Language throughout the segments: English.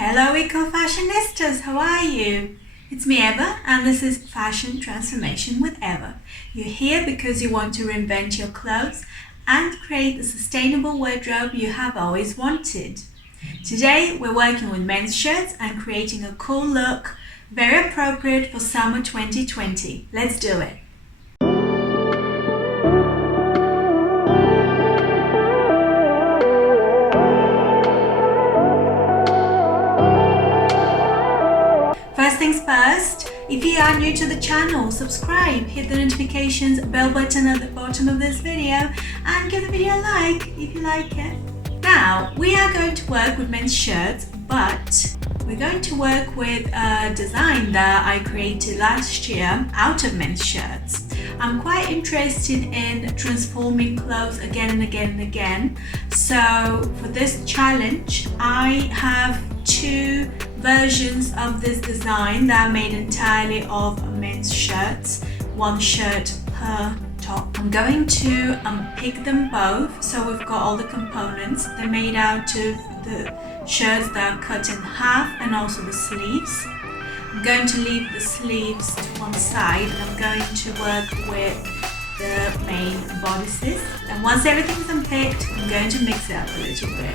Hello eco-fashionistas, how are you? It's me Eva and this is Fashion Transformation with Eva. You're here because you want to reinvent your clothes and create the sustainable wardrobe you have always wanted. Today we're working with men's shirts and creating a cool look, very appropriate for summer 2020. Let's do it. First things first, if you are new to the channel, subscribe, hit the notifications bell button at the bottom of this video and give the video a like if you like it. Now, we are going to work with men's shirts, but we're going to work with a design that I created last year out of men's shirts. I'm quite interested in transforming clothes again and again and again. So for this challenge, I have two versions of this design that are made entirely of men's shirts, one shirt per top. I'm going to unpick them both, so we've got all the components. They're made out of the shirts that are cut in half and also the sleeves. I'm going to leave the sleeves to one side and I'm going to work with the main bodices. And once everything's unpicked, I'm going to mix it up a little bit.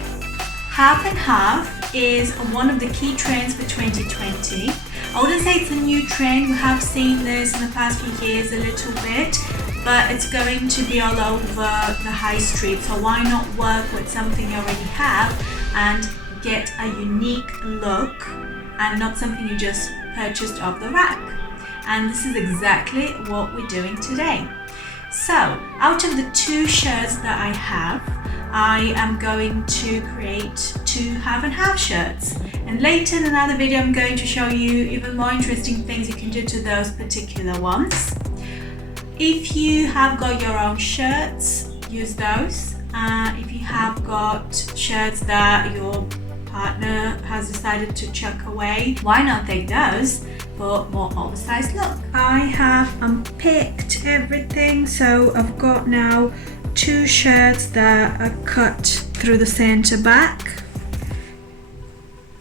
Half and half is one of the key trends for 2020. I wouldn't say it's a new trend, we have seen this in the past few years a little bit, but it's going to be all over the high street, so why not work with something you already have and get a unique look and not something you just purchased off the rack. And this is exactly what we're doing today. So, out of the two shirts that I have, I am going to create two half and half shirts, and later in another video I'm going to show you even more interesting things you can do to those particular ones. If you have got your own shirts, use those. If you have got shirts that your partner has decided to chuck away, why not take those for more oversized look? I have unpicked everything, so I've got now two shirts that are cut through the center back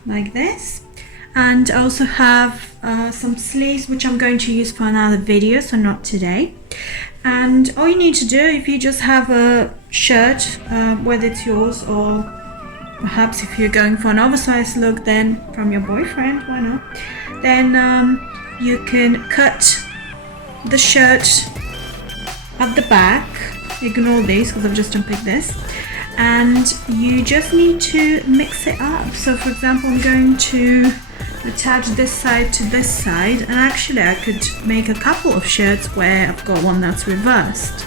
like this, and also have some sleeves which I'm going to use for another video, so not today. And all you need to do, if you just have a shirt, whether it's yours or perhaps if you're going for an oversized look then from your boyfriend, why not, then you can cut the shirt at the back. Ignore these because I've just unpicked this, and you just need to mix it up. So for example, I'm going to attach this side to this side, and actually I could make a couple of shirts where I've got one that's reversed.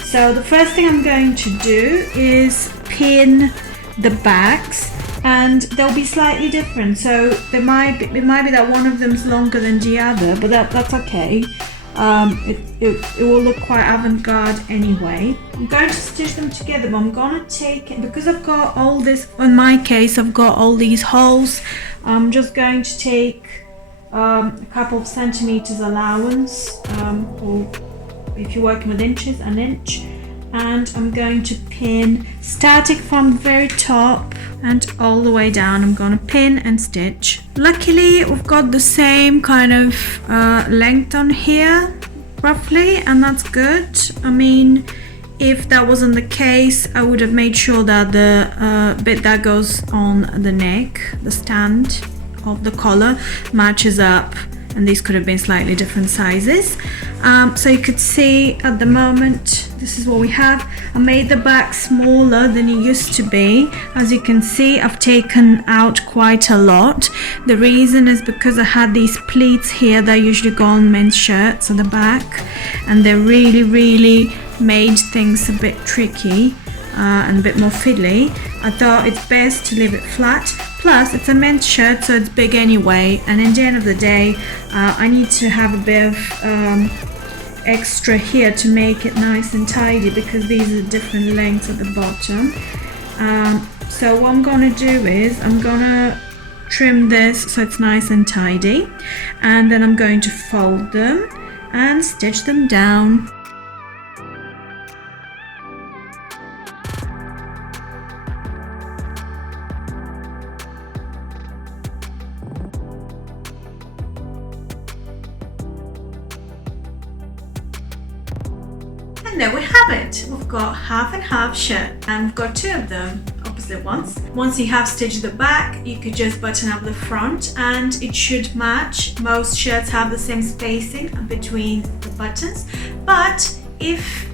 So the first thing I'm going to do is pin the backs, and they'll be slightly different, so it might be that one of them's longer than the other, but that's okay. It will look quite avant-garde anyway. I'm going to stitch them together, but I'm gonna take it because I've got all this, in my case I've got all these holes. I'm just going to take a couple of centimeters allowance, or if you're working with inches, an inch, and I'm going to pin, starting from the very top and all the way down. I'm gonna pin and stitch. Luckily we've got the same kind of length on here roughly, and that's good. I mean, if that wasn't the case, I would have made sure that the bit that goes on the neck, the stand of the collar, matches up, and these could have been slightly different sizes. So you could see at the moment this is what we have. I made the back smaller than it used to be. As you can see, I've taken out quite a lot. The reason is because I had these pleats here that usually go on men's shirts at the back, and they really made things a bit tricky and a bit more fiddly. I thought it's best to leave it flat. Plus it's a men's shirt, so it's big anyway, and at the end of the day I need to have a bit of extra here to make it nice and tidy, because these are different lengths at the bottom. So what I'm gonna do is I'm gonna trim this so it's nice and tidy, and then I'm going to fold them and stitch them down. And there we have it. We've got half and half shirt, and we've got two of them, opposite ones. Once you have stitched the back, you could just button up the front and it should match. Most shirts have the same spacing between the buttons, but if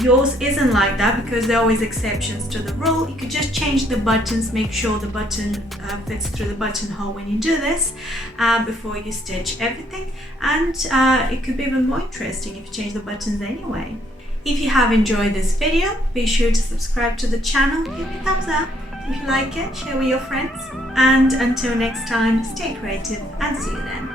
yours isn't like that, because there are always exceptions to the rule, you could just change the buttons, make sure the button fits through the buttonhole when you do this before you stitch everything, and it could be even more interesting if you change the buttons anyway. If you have enjoyed this video, be sure to subscribe to the channel, give me a thumbs up. If you like it, share with your friends, and until next time, stay creative and see you then.